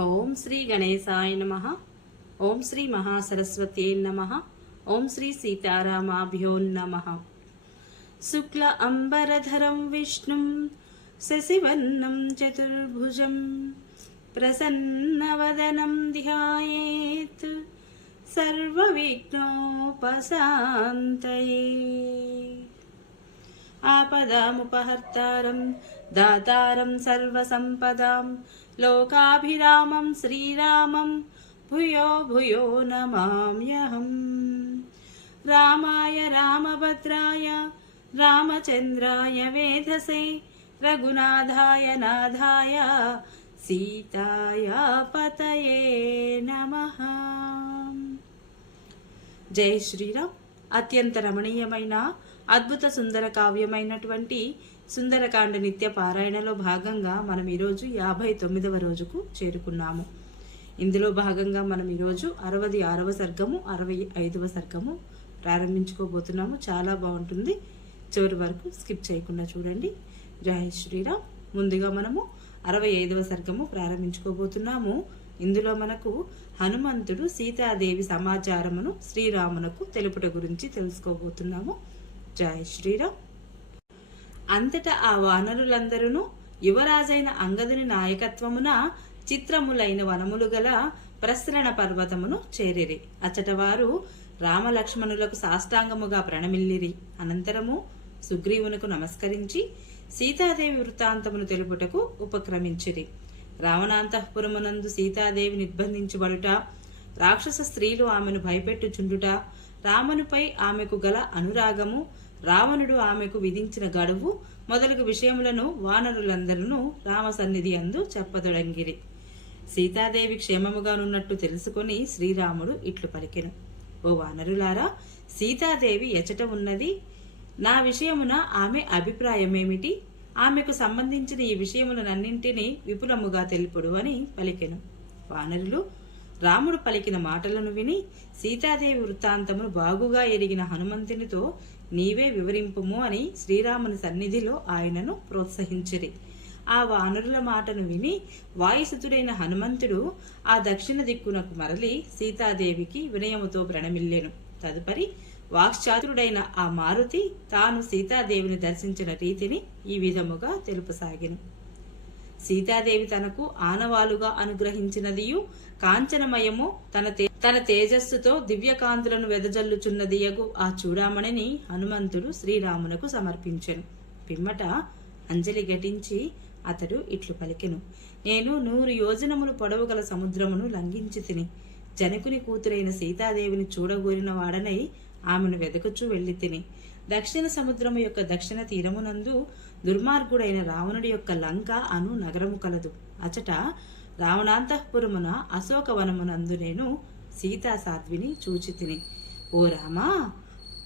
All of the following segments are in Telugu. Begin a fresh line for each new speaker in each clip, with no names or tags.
ఓం శ్రీ గణేశాయ నమ. ఓం శ్రీ మహాసరస్వతే నమ. ఓం శ్రీ సీతారామాభ్యో నమ. శుక్ల అంబరధరం విష్ణుం శశివర్ణం చతుర్భుజం ప్రసన్నవదనం ధ్యాయేత్ సర్వవిఘ్నోపశాంతయే. ఆపదాముపహర్తారం దాతారం సర్వసంపదాం లోకాభిరామం శ్రీరామం భూయో భూయో నమామ్యహం. రామాయ రామభద్రాయ రామచంద్రాయ వేధసే రఘునాథాయ నాథాయ సీతాయ పతయే నమ. జై శ్రీరామ్. అత్యంత రమణీయమైన అద్భుత సుందర కావ్యమైనటువంటి సుందరకాండ నిత్య పారాయణలో భాగంగా మనం ఈరోజు యాభై తొమ్మిదవ రోజుకు చేరుకున్నాము. ఇందులో భాగంగా మనం ఈరోజు అరవది ఆరవ సర్గము అరవై ఐదవ సర్గము ప్రారంభించుకోబోతున్నాము. చాలా బాగుంటుంది. చివరి వరకు స్కిప్ చేయకుండా చూడండి. జై శ్రీరామ్. ముందుగా మనము అరవై ఐదవ సర్గము ప్రారంభించుకోబోతున్నాము. ఇందులో మనకు హనుమంతుడు సీతాదేవి సమాచారమును శ్రీరామునకు తెలుపుట గురించి తెలుసుకోబోతున్నాము. జై శ్రీరామ్. అంతటా ఆ వానరులందరూ యువరాజైన అంగదుని నాయకత్వమున చిత్రములైన వనములు గల ప్రసరణ పర్వతమును చేరిరి. అచ్చటవారు రామలక్ష్మణులకు సాష్టాంగముగా ప్రణమిల్లిరి. అనంతరము సుగ్రీవునకు నమస్కరించి సీతాదేవి వృత్తాంతమును తెలుపుటకు ఉపక్రమించిరి. రావణాంతఃపురమునందు సీతాదేవి నిర్బంధించబడుట రాక్షస స్త్రీలు ఆమెను భయపెట్టుచుండుట రామునిపై ఆమెకు గల అనురాగము రావణుడు ఆమెకు విధించిన గడువు మొదలగు విషయములను వానరులందరూ రామ సన్నిధి అందు చెప్పదొడంగిరి. సీతాదేవి క్షేమముగానున్నట్టు తెలుసుకొని శ్రీరాముడు ఇట్లు పలికెను. ఓ వానరులారా సీతాదేవి ఎచట ఉన్నది? నా విషయమున ఆమె అభిప్రాయమేమిటి? ఆమెకు సంబంధించిన ఈ విషయములనన్నింటినీ విపులముగా తెలుపుడు అని పలికెను. వానరులు రాముడు పలికిన మాటలను విని సీతాదేవి వృత్తాంతమును బాగుగా ఎరిగిన హనుమంతునితో నీవే వివరింపుము అని శ్రీరాముని సన్నిధిలో ఆయనను ప్రోత్సహించిరి. ఆ వానరుల మాటను విని వాయుసుతుడైన హనుమంతుడు ఆ దక్షిణ దిక్కునకు మరలి సీతాదేవికి వినయముతో ప్రణమిల్లెను. తదుపరి వాక్చాతుడైన ఆ మారుతి తాను సీతాదేవిని దర్శించిన రీతిని ఈ విధముగా తెలుపసాగిను. సీతాదేవి తనకు ఆనవాలుగా అనుగ్రహించినదియు కాంచనమయము తన తే తన తేజస్సుతో దివ్యకాంతులను వెదజల్లుచున్నదియగు ఆ చూడామణిని హనుమంతుడు శ్రీరామునకు సమర్పించెను. పిమ్మట అంజలి ఘటించి అతడు ఇట్లు పలికెను. నేను నూరు యోజనములు పొడవు గల సముద్రమును లంఘించి తిని జనకుని కూతురైన సీతాదేవిని చూడగోరిన వాడనై ఆమెను వెదకుచూ వెళ్ళి తిని దక్షిణ సముద్రము యొక్క దక్షిణ తీరమునందు దుర్మార్గుడైన రావణుడి యొక్క లంక అను నగరము కలదు. అచట రావణాంతఃపురమున అశోకవనమునందు నేను సీతా సాధ్విని చూచి తిని ఓ రామా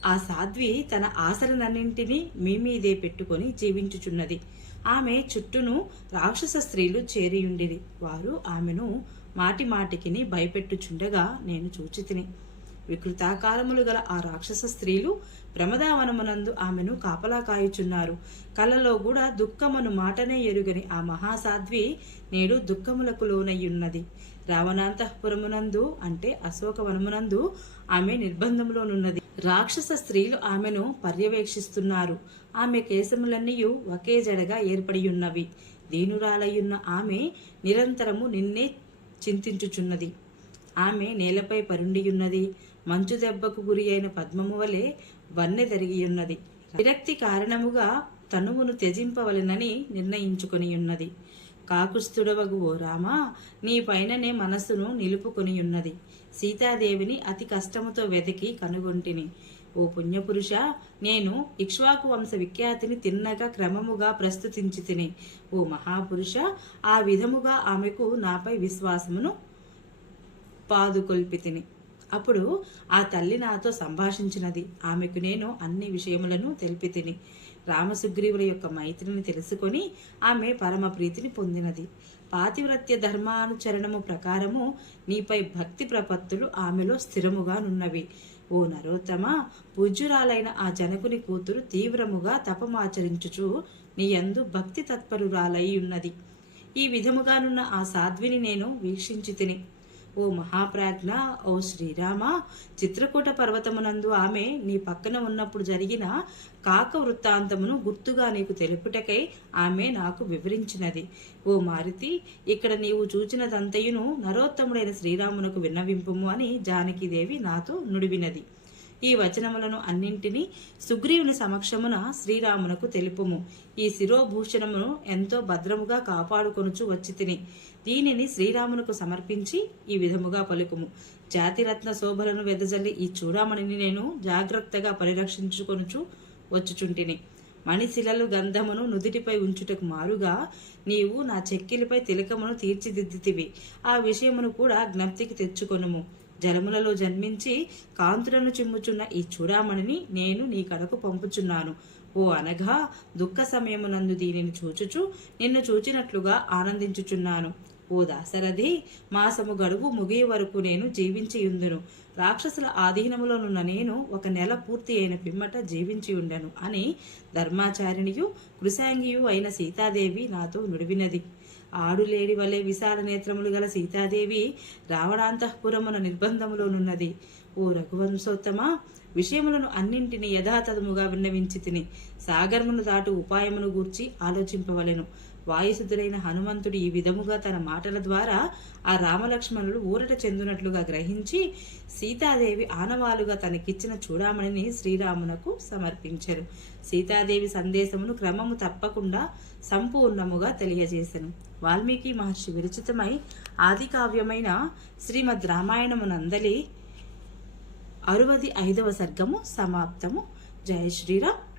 ఆ సాధ్వి తన ఆశలనన్నింటినీ మీ మీదే పెట్టుకొని జీవించుచున్నది. ఆమె చుట్టూను రాక్షస స్త్రీలు చేరియుండిరి. వారు ఆమెను మాటి మాటికిని భయపెట్టుచుండగా నేను చూచి తిని వికృతాకారములు గల ఆ రాక్షస స్త్రీలు ప్రమదావనమునందు ఆమెను కాపలా కాయుచున్నారు కలలో కూడా దుఃఖమును మాటనే ఎరుగని ఆ మహాసాధ్వి నేడు దుఃఖములకు లోనయ్యున్నది. రావణాంతఃపురమునందు అంటే అశోకవనమునందు ఆమె నిర్బంధంలోనున్నది రాక్షస స్త్రీలు ఆమెను పర్యవేక్షిస్తున్నారు. ఆమె కేశములన్నీ ఒకే జడగా ఏర్పడి ఉన్నవి దీనురాలయ్యున్న ఆమె నిరంతరము నిన్నే చింతించుచున్నది. ఆమె నేలపై పరుండియున్నది. మంచు దెబ్బకు గురి అయిన పద్మము వలె వన్నె జరిగియున్నది విరక్తి కారణముగా తనువును త్యజింపవలెనని నిర్ణయించుకొనియున్నది కాకుస్తుడవగు ఓ రామా నీ పైననే మనస్సును నిలుపుకొనియున్నది సీతాదేవిని అతి కష్టముతో వెతికి కనుగొంటిని. ఓ పుణ్యపురుష నేను ఇక్ష్వాకు వంశ విఖ్యాతిని తిన్నగా క్రమముగా ప్రస్తుతించి తిని ఓ మహాపురుష ఆ విధముగా ఆమెకు నాపై విశ్వాసమును పాదుకొల్పి తిని అప్పుడు ఆ తల్లి నాతో సంభాషించినది. ఆమెకు నేను అన్ని విషయములను తెలిపి తిని రామసుగ్రీవుల యొక్క మైత్రిని తెలుసుకొని ఆమె పరమ ప్రీతిని పొందినది. పాతివ్రత్య ధర్మానుచరణము ప్రకారము నీపై భక్తి ప్రపత్తులు ఆమెలో స్థిరముగా నున్నవి ఓ నరోత్తమ పూజ్యురాలైన ఆ జనకుని కూతురు తీవ్రముగా తపమాచరించుచు నీ యందు భక్తి తత్పరురాలై ఉన్నది ఈ విధముగానున్న ఆ సాధ్విని నేను వీక్షించి తిని ఓ మహాప్రాజ్ఞ ఓ శ్రీరామ చిత్రకూట పర్వతమునందు ఆమె నీ పక్కన ఉన్నప్పుడు జరిగిన కాక వృత్తాంతమును గుర్తుగా నీకు తెలుపుటకై ఆమె నాకు వివరించినది. ఓ మారుతి ఇక్కడ నీవు చూచినదంతయును నరోత్తముడైన శ్రీరామునకు విన్నవింపుము అని జానకీదేవి నాతో నుడివినది. ఈ వచనములను అన్నింటినీ సుగ్రీవుని సమక్షమున శ్రీరామునకు తెలుపుము. ఈ శిరోభూషణమును ఎంతో భద్రముగా కాపాడుకొనుచు వచ్చి తిని దీనిని శ్రీరామునకు సమర్పించి ఈ విధముగా పలుకుము. జాతిరత్న శోభలను వెదజల్లి ఈ చూడామణిని నేను జాగ్రత్తగా పరిరక్షించుకొనుచు వచ్చుచుంటిని. మణిశిలలు గంధమును నుదిటిపై ఉంచుటకు మారుగా నీవు నా చెక్కిలిపై తిలకమును తీర్చిదిద్దితివి. ఆ విషయమును కూడా జ్ఞప్తికి తెచ్చుకొనుము. జలములలో జన్మించి కాంతులను చిమ్ముచున్న ఈ చూడామణిని నేను నీ కడకు పంపుచున్నాను. ఓ అనగా దుఃఖ సమయమునందు దీనిని చూచుచు నిన్ను చూచినట్లుగా ఆనందించుచున్నాను. ఓ దాశరథి మాసము గడువు ముగియ వరకు నేను జీవించి ఉందును రాక్షసుల ఆధీనములోనున్న నేను ఒక నెల పూర్తి అయిన పిమ్మట జీవించి ఉండను అని ధర్మాచారిణియు కృశాంగియు అయిన సీతాదేవి నాతో నుడివినది. ఆడులేడి వలె విశాల నేత్రములు గల సీతాదేవి రావణాంతఃపురమున నిర్బంధములోనున్నది ఓ రఘువంశోత్తమ విషయములను అన్నింటినీ యథాతథముగా విన్నవించి తిని సాగరమును దాటు ఉపాయమును గూర్చి ఆలోచింపవలెను. వాయుసుదుడైన హనుమంతుడు ఈ విధముగా తన మాటల ద్వారా ఆ రామలక్ష్మణులు ఊరట చెందినట్లుగా గ్రహించి సీతాదేవి ఆనవాలుగా తనకిచ్చిన చూడామణిని శ్రీరామునకు సమర్పించరు సీతాదేవి సందేశమును క్రమము తప్పకుండా సంపూర్ణముగా తెలియజేశను వాల్మీకి మహర్షి విరచితమై ఆది కావ్యమైన శ్రీమద్ రామాయణమునందలి అరవది ఐదవ సర్గము సమాప్తము. జయ శ్రీరామ్.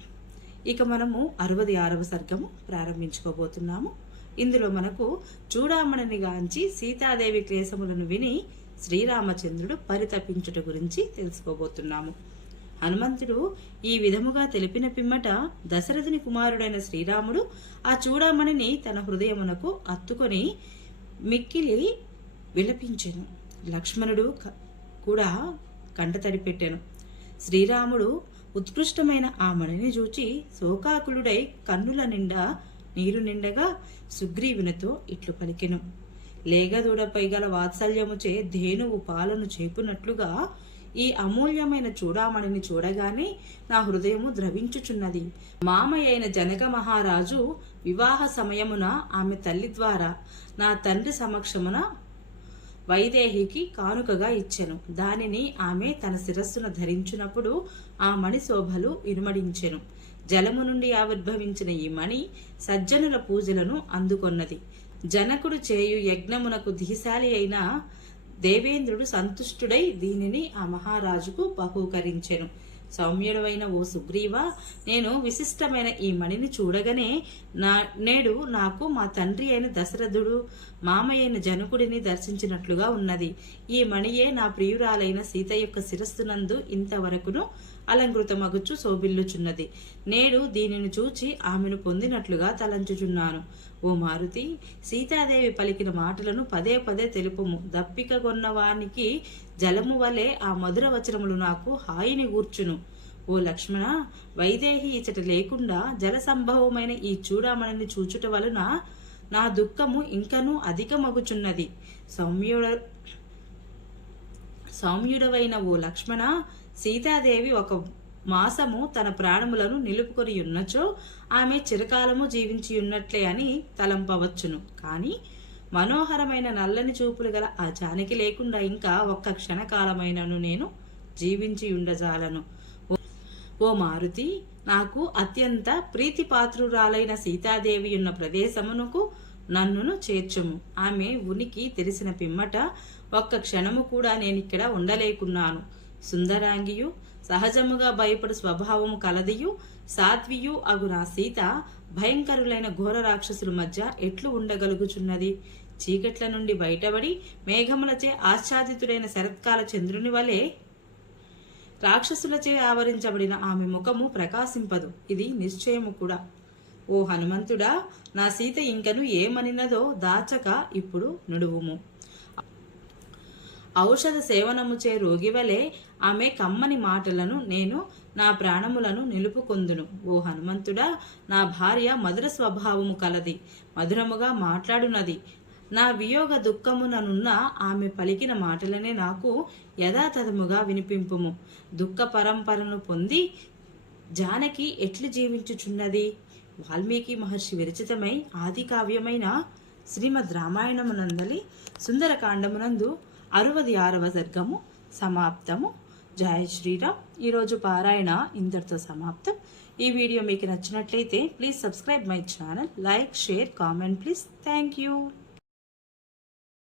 ఇక మనము అరవది ఆరవ సర్గము ప్రారంభించుకోబోతున్నాము. ఇందులో మనకు చూడామణిని గాంచి సీతాదేవి క్లేశములను విని శ్రీరామచంద్రుడు పరితపించుట గురించి తెలుసుకోబోతున్నాము. హనుమంతుడు ఈ విధముగా తెలిపిన పిమ్మట దశరథుని కుమారుడైన శ్రీరాముడు ఆ చూడామణిని తన హృదయమునకు అత్తుకొని మిక్కిలి విలపించెను. లక్ష్మణుడు కూడా కంటతడి పెట్టెను. శ్రీరాముడు ఉత్కృష్టమైన ఆ మణిని చూచి శోకాకులుడై కన్నుల నిండా నీరు నిండగా సుగ్రీవునితో ఇట్లు పలికెను. లేగదూడపై గల వాత్సల్యముచే ధేనువు పాలను చేపునట్లుగా ఈ అమూల్యమైన చూడామణిని చూడగానే నా హృదయము ద్రవించుచున్నది. మామయ్య అయిన జనక మహారాజు వివాహ సమయమున ఆమె తల్లి ద్వారా నా తండ్రి సమక్షమున వైదేహికి కానుకగా ఇచ్చెను. దానిని ఆమె తన శిరస్సున ధరించినప్పుడు ఆ మణి శోభలు ఇనుమడించెను. జలము నుండి ఆవిర్భవించిన ఈ మణి సజ్జనుల పూజలను అందుకొన్నది. జనకుడు చేయు యజ్ఞమునకు ధీశాలి అయిన దేవేంద్రుడు సంతుష్టుడై దీనిని ఆ మహారాజుకు బహూకరించెను. సౌమ్యుడవైన ఓ సుగ్రీవ నేను విశిష్టమైన ఈ మణిని చూడగానే నా నేడు నాకు మా తండ్రి అయిన దశరథుడు మామయ్య జనకుడిని దర్శించినట్లుగా ఉన్నది. ఈ మణియే నా ప్రియురాలైన సీత యొక్క శిరస్సునందు ఇంతవరకును అలంకృతమగుచు శోభిల్లుచున్నది. నేడు దీనిని చూచి ఆమెను పొందినట్లుగా తలంచుచున్నాను. ఓ మారుతి సీతాదేవి పలికిన మాటలను పదే పదే తెలుపుము. దప్పిక కొన్నవానికి జలము వలె ఆ మధుర వచనములు నాకు హాయిని గూర్చును. ఓ లక్ష్మణ వైదేహి ఇచ్చట లేకుండా జల సంభవమైన ఈ చూడామణిని చూచుట వలన నా దుఃఖము ఇంకనూ అధికమగుచున్నది. సౌమ్యుడ సౌమ్యుడవైన ఓ లక్ష్మణ సీతాదేవి ఒక మాసము తన ప్రాణములను నిలుపుకొని ఉన్నచో ఆమె చిరకాలము జీవించి ఉన్నట్లే అని తలంపవచ్చును. కానీ మనోహరమైన నల్లని చూపులు గల ఆ జానకి లేకుండా ఇంకా ఒక్క క్షణకాలమైనను నేను జీవించి ఉండజాలను. ఓ- మారుతి నాకు అత్యంత ప్రీతిపాత్రురాలైన సీతాదేవి ఉన్న ప్రదేశమునకు నన్నును చేర్చుము. ఆమె ఉనికి తెలిసిన పిమ్మట ఒక్క క్షణము కూడా నేనిక్కడ ఉండలేకున్నాను. సుందరాంగియు సహజముగా భయపడు స్వభావము కలదియు సాత్వియు అగు నా సీత భయంకరులైన ఘోర రాక్షసుల మధ్య ఎట్లు ఉండగలుగుచున్నది? చీకట్ల నుండి బయటపడి మేఘములచే ఆచ్ఛాదితుడైన శరత్కాల చంద్రుని వలె రాక్షసులచే ఆవరించబడిన ఆమె ముఖము ప్రకాశింపదు. ఇది నిశ్చయము కూడా. ఓ హనుమంతుడా నా సీత ఇంకను ఏమనినదో దాచక ఇప్పుడు నుడువుము. ఔషధ సేవనముచే రోగి వలె ఆమె కమ్మని మాటలను నేను నా ప్రాణములను నిలుపుకొందును. ఓ హనుమంతుడా నా భార్య మధుర స్వభావము కలది మధురముగా మాట్లాడునది. నా వియోగ దుఃఖముననున్న ఆమె పలికిన మాటలనే నాకు యథాతథముగా వినిపింపుము. దుఃఖ పరంపరను పొంది జానకి ఎట్లు జీవించుచున్నది? వాల్మీకి మహర్షి విరచితమై ఆది కావ్యమైన శ్రీమద్ రామాయణమునందలి సుందరకాండమునందు అరవది ఆరవ సర్గము సమాప్తము. జయ శ్రీరామ్. ఈరోజు పారాయణ ఇంతటితో సమాప్తం. ఈ వీడియో మీకు నచ్చినట్లయితే please subscribe my channel like share comment please thank you